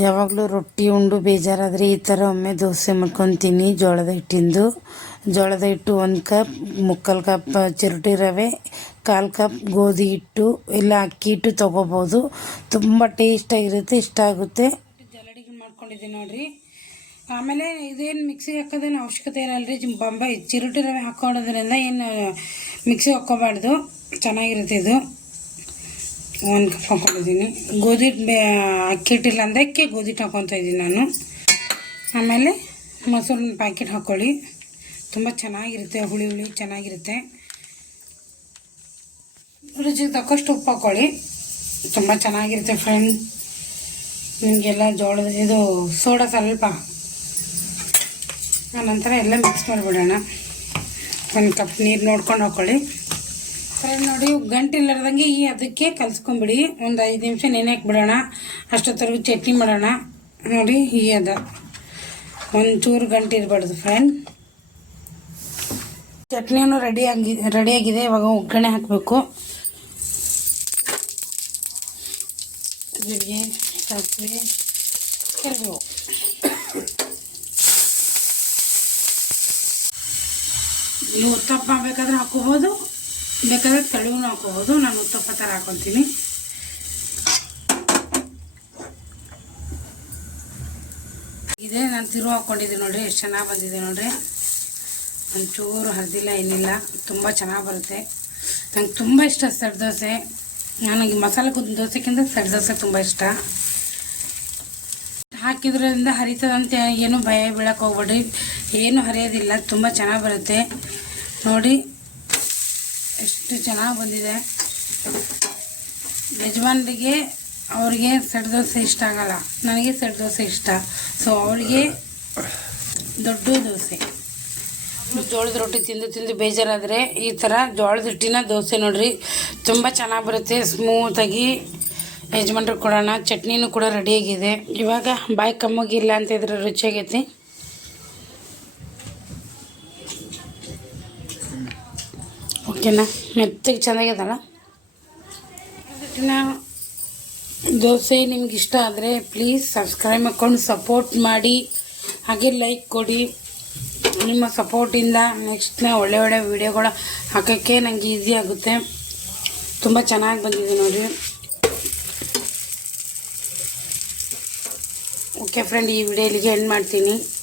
ಯಾವಾಗಲೂ ರೊಟ್ಟಿ, ಉಂಡು ಬೇಜಾರಾದರೆ ಈ ಥರ ಒಮ್ಮೆ ದೋಸೆ ಮಾಡ್ಕೊತೀನಿ. ಜೋಳದ ಹಿಟ್ಟಿಂದು. ಜೋಳದ ಹಿಟ್ಟು ಒಂದು ಕಪ್, ಮುಕ್ಕಾಲು ಕಪ್ ಚಿರೋಟಿ ರವೆ, ಕಾಲು ಕಪ್ ಗೋಧಿ ಹಿಟ್ಟು ಇಲ್ಲ ಅಕ್ಕಿ ಹಿಟ್ಟು ತೊಗೋಬೋದು. ತುಂಬ ಟೇಸ್ಟಾಗಿರುತ್ತೆ ಇಷ್ಟ ಆಗುತ್ತೆ. ಜಲಡಿಗೆ ಮಾಡ್ಕೊಂಡಿದ್ದೀನಿ ನೋಡಿರಿ. ಆಮೇಲೆ ಇದೇನು ಮಿಕ್ಸಿಗೆ ಹಾಕೋದೇನು ಅವಶ್ಯಕತೆ ಇರಲ್ಲ ರೀ ಬಾಂಬೆ ಚಿರಟಿ ರವೆ ಹಾಕೊಳ್ಳೋದ್ರಿಂದ ಏನು ಮಿಕ್ಸಿಗೆ ಹಾಕ್ಕೋಬಾರ್ದು? ಚೆನ್ನಾಗಿರುತ್ತೆ ಇದು. ಒಂದು ಕಪ್ ಹಾಕೊಂಡಿದ್ದೀನಿ ಗೋಧಿ ಹಿಟ್ಟು ಬೇ ಅಕ್ಕಿ ಗೋಧಿ ಹಾಕೊತ ಇದ್ದೀನಿ ನಾನು. ಆಮೇಲೆ ಮೊಸರು ಪ್ಯಾಕೆಟ್ ಹಾಕ್ಕೊಳ್ಳಿ ತುಂಬ ಚೆನ್ನಾಗಿರುತ್ತೆ, ಹುಳಿ ಹುಳಿ ಚೆನ್ನಾಗಿರುತ್ತೆ. ರುಚಿಗೆ ತಕ್ಕಷ್ಟು ಉಪ್ಪು ಹಾಕ್ಕೊಳ್ಳಿ ತುಂಬ ಚೆನ್ನಾಗಿರುತ್ತೆ ಫ್ರೆಂಡ್ ನಿಮಗೆಲ್ಲ ಜೋಳದ ಇದು ಸೋಡಾ ಸ್ವಲ್ಪ. ಆನಂತರ ಎಲ್ಲ ಮಿಕ್ಸ್ ಮಾಡಿಬಿಡೋಣ. ಒಂದು ಕಪ್ ನೀರು ನೋಡ್ಕೊಂಡು ಹಾಕ್ಕೊಳ್ಳಿ ಫ್ರೆಂಡ್ ನೋಡಿ ಗಂಟಿಲ್ಲದಂಗೆ ಈ ಅದಕ್ಕೆ ಕಲ್ಸ್ಕೊಂಬಿಡಿ. ಒಂದು ಐದು ನಿಮಿಷ ನೆನೆಯಕ್ಕೆ ಬಿಡೋಣ. ಅಷ್ಟೊತ್ತರೆಗೂ ಚಟ್ನಿ ಮಾಡೋಣ. ನೋಡಿ, ಈ ಅದ. ಒಂಚೂರು ಗಂಟು ಇರಬಾರ್ದು ಫ್ರೆಂಡ್ ಚಟ್ನಿಯನ್ನು ರೆಡಿ ಆಗಿ ರೆಡಿಯಾಗಿದೆ ಇವಾಗ ಒಗ್ಗರಣೆ ಹಾಕಬೇಕು. ಜೀರಿಗೆ ಸಾಸಿವೆ ಕೆಲವು. ನೀವು ಉತ್ತಪ್ಪ ಬೇಕಾದ್ರೆ ಹಾಕೋಬೋದು ಬೇಕಾದ್ರೆ ತೆಳುಗೂ ಹಾಕೋಬೋದು ನಾನು ಉತ್ತಪ್ಪ ಥರ ಹಾಕೊತೀನಿ ಇದೇ, ನಾನು ತಿರು ಹಾಕ್ಕೊಂಡಿದ್ದೀನಿ ನೋಡಿರಿ, ಎಷ್ಟು ಚೆನ್ನಾಗಿ ಬಂದಿದೆ ನೋಡಿರಿ. ಒಂಚೂರು ಹರಿದಿಲ್ಲ, ಏನಿಲ್ಲ, ತುಂಬ ಚೆನ್ನಾಗಿ ಬರುತ್ತೆ. ನಂಗೆ ತುಂಬ ಇಷ್ಟ ಸೆಟ್ ದೋಸೆ. ನನಗೆ ಮಸಾಲೆ ಕುದ್ದ ದೋಸೆಕ್ಕಿಂತ ಸೆಟ್ ದೋಸೆ ತುಂಬ ಇಷ್ಟ. ಹಾಕಿದ್ರಿಂದ ಹರಿತದಂತೆ ಏನು ಭಯ ಬೀಳಕ್ಕೆ ಹೋಗ್ಬೇಡಿ ಏನು ಹರಿಯೋದಿಲ್ಲ, ತುಂಬ ಚೆನ್ನಾಗಿ ಬರುತ್ತೆ. ನೋಡಿ. ಎಷ್ಟು ಚೆನ್ನಾಗಿ ಬಂದಿದೆ. ಯಜಮಾನರಿಗೆ ಅವ್ರಿಗೆ ಸೆಟ್ ದೋಸೆ ಇಷ್ಟ ಆಗಲ್ಲ. ನನಗೆ ಸೆಟ್ ದೋಸೆ ಇಷ್ಟ. ಸೊ ಅವಳಿಗೆ ದೊಡ್ಡ ದೋಸೆ. ಜೋಳದ ರೊಟ್ಟಿ ತಿಂದು ತಿಂದು ಬೇಜಾರಾದರೆ ಈ ಥರ ಜೋಳದ ಹಿಟ್ಟಿನ ದೋಸೆ ನೋಡ್ರಿ. ತುಂಬ ಚೆನ್ನಾಗಿ ಬರುತ್ತೆ. ಸ್ಮೂತಾಗಿ ಯಜಮಾನ್ರಿಗೆ ಕೊಡೋಣ. ಚಟ್ನಿನೂ ಕೂಡ ರೆಡಿಯಾಗಿದೆ ಇವಾಗ ಬಾಯಿ ಕಮ್ಮಗಿಲ್ಲ ಅಂತ ಇದ್ರೆ ರುಚಿಯಾಗೈತಿ. ಓಕೆನಾ? ಮೆತ್ತಗೆ ಚೆನ್ನಾಗಿದಲ್ಲ ದೋಸೆ ನಿಮ್ಗೆ ಇಷ್ಟ ಆದರೆ ಪ್ಲೀಸ್ ಸಬ್ಸ್ಕ್ರೈಬ್ ಮಾಡ್ಕೊಂಡು ಸಪೋರ್ಟ್ ಮಾಡಿ. ಹಾಗೆ ಲೈಕ್ ಕೊಡಿ. ನಿಮ್ಮ ಸಪೋರ್ಟಿಂದ ನೆಕ್ಸ್ಟ್ನ ಒಳ್ಳೆ ಒಳ್ಳೆ ವೀಡಿಯೋಗಳ ಹಾಕೋಕ್ಕೆ ನನಗೆ ಈಸಿ ಆಗುತ್ತೆ. ತುಂಬ ಚೆನ್ನಾಗಿ ಬಂದಿದೆ ನೋಡಿ. ಓಕೆ ಫ್ರೆಂಡ್ ಈ ವಿಡಿಯೋ ಇಲ್ಲಿಗೆ ಎಂಡ್ ಮಾಡ್ತೀನಿ.